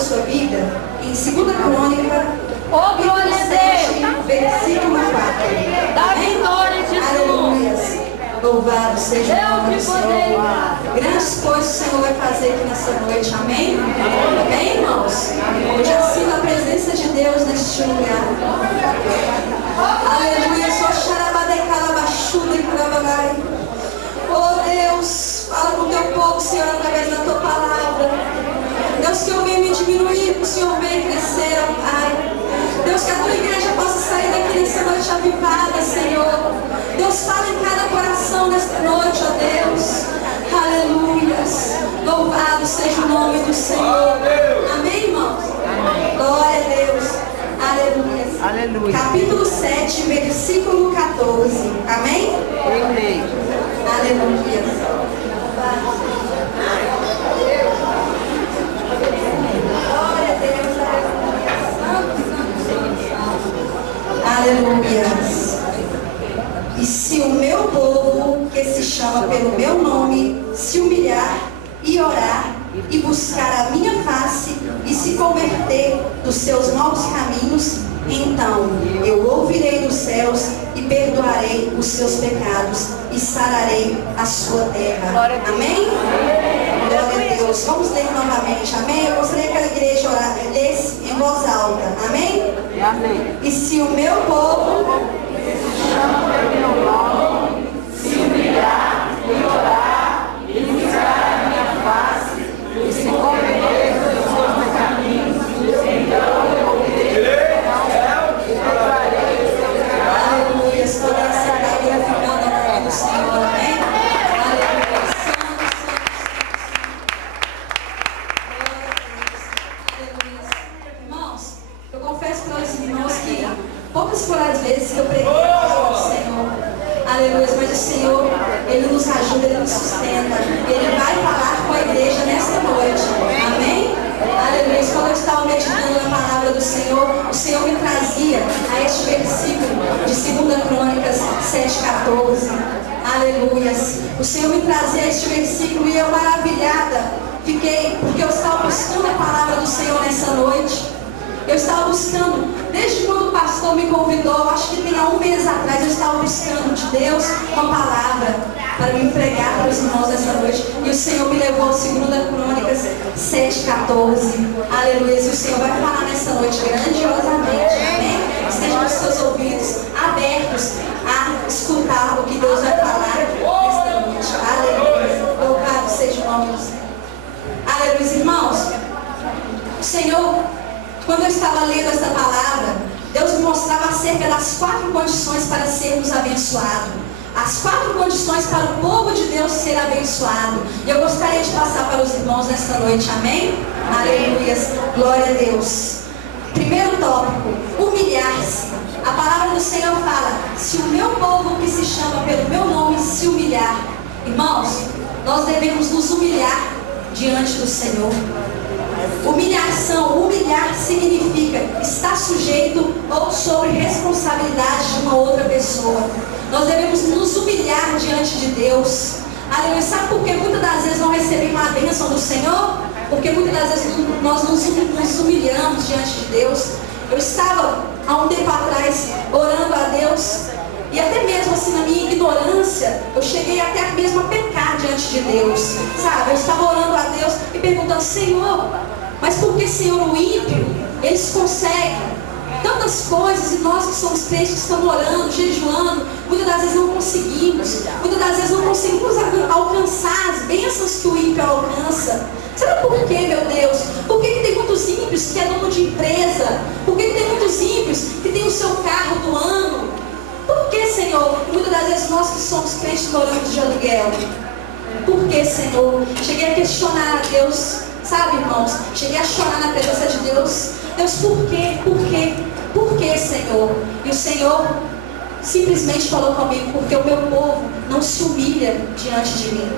sua Bíblia em 2 Crônica, Oh, glória a 7, Deus! versículo 4. Da Amém? vitória de Aleluia. Louvado seja o nome do Deus que Senhor. poder. Grandes coisas o Senhor vai fazer aqui nessa noite. Amém? Amém, irmãos? Eu já sinto a presença de Deus neste lugar. Aleluia. Só xarabadecalabaxuda e calabalai. Oh Deus, fala com o teu povo, Senhor, através da tua palavra. Deus, que eu venha me diminuir, que o Senhor venha crescer, ó Pai. Deus, que a tua igreja possa sair daqui nessa noite avivada, Senhor. Deus, fala em cada coração nesta noite, ó Deus. Aleluias. Louvado seja o nome do Senhor. Amém, irmãos? Glória a Deus. Aleluia. Aleluia. Capítulo 7, versículo 14. Amém? Amém. Aleluia. Glória a Deus. Aleluia. E se o meu povo, que se chama pelo meu nome, se humilhar e orar e buscar a minha face e se converter dos seus maus caminhos, então eu ouvirei dos céus e perdoarei os seus pecados e sararei a sua terra. Amém? Glória a Deus. Vamos ler novamente. Amém? Eu gostaria que a igreja lesse em voz alta. Amém? Amém. E se o meu povo Chama pelo meu nome, se humilhar e orar e buscar a minha face e se converter dos seus meus caminhos, então eu ouvirei do céu e perdoarei os seus pecados. aleluia, toda essa cadeira ficando no nome do Senhor, amém? Aleluia, santo, aleluia. Irmãos, eu confesso para os irmãos que poucas foram as vezes que eu preguei a palavra do Senhor, aleluia, mas o Senhor, Ele nos ajuda, Ele nos sustenta, Ele vai falar com a igreja nesta noite, amém? Aleluia. Quando eu estava meditando na palavra do Senhor, o Senhor me trazia a este versículo de 2 Crônicas 7,14. Aleluia. O Senhor me trazia este versículo e eu maravilhada fiquei, porque eu estava buscando a palavra do Senhor nessa noite. Eu estava buscando, desde quando o pastor me convidou, acho que tem há um mês atrás, eu estava buscando de Deus uma palavra para me pregar para os irmãos nessa noite. E o Senhor me levou a 2 Crônicas 7,14. Aleluia. E o Senhor vai falar nessa noite grandiosamente. Amém? Estejam os seus ouvidos abertos a escutar o que Deus vai falar nesta noite. Aleluia. Louvado seja o nome do Senhor. Aleluia, irmãos. O Senhor, quando eu estava lendo essa palavra, Deus me mostrava acerca das 4 condições para sermos abençoados. As 4 condições para o povo de Deus ser abençoado. E eu gostaria de passar para os irmãos nesta noite, amém? Aleluia, glória a Deus. Primeiro tópico, humilhar-se. A palavra do Senhor fala, se o meu povo que se chama pelo meu nome se humilhar. Irmãos, nós devemos nos humilhar diante do Senhor. Humilhação, humilhar significa estar sujeito ou sob responsabilidade de uma outra pessoa. Nós devemos nos humilhar diante de Deus. Aleluia. Sabe por que muitas das vezes não recebemos a bênção do Senhor? Porque muitas das vezes nós nos humilhamos diante de Deus. Eu estava há um tempo atrás orando a Deus, e até mesmo assim na minha ignorância, eu cheguei até mesmo a pecar diante de Deus. Sabe, eu estava orando a Deus e perguntando, Senhor, mas por que, Senhor, o ímpio, eles conseguem tantas coisas e nós que somos crentes, que estamos orando, jejuando, muitas das vezes não conseguimos, muitas das vezes não conseguimos alcançar as bênçãos que o ímpio alcança. Sabe por quê, meu Deus? Por que tem muitos ímpios que é dono de empresa? Por que tem muitos ímpios que tem o seu carro do ano? Por que, Senhor? Muitas das vezes nós que somos crentes moramos de aluguel. Por que, Senhor? Cheguei a questionar a Deus. Sabe, irmãos, cheguei a chorar na presença de Deus. Deus, por quê? Por quê? Por quê, Senhor? E o Senhor simplesmente falou comigo, porque o meu povo não se humilha diante de mim.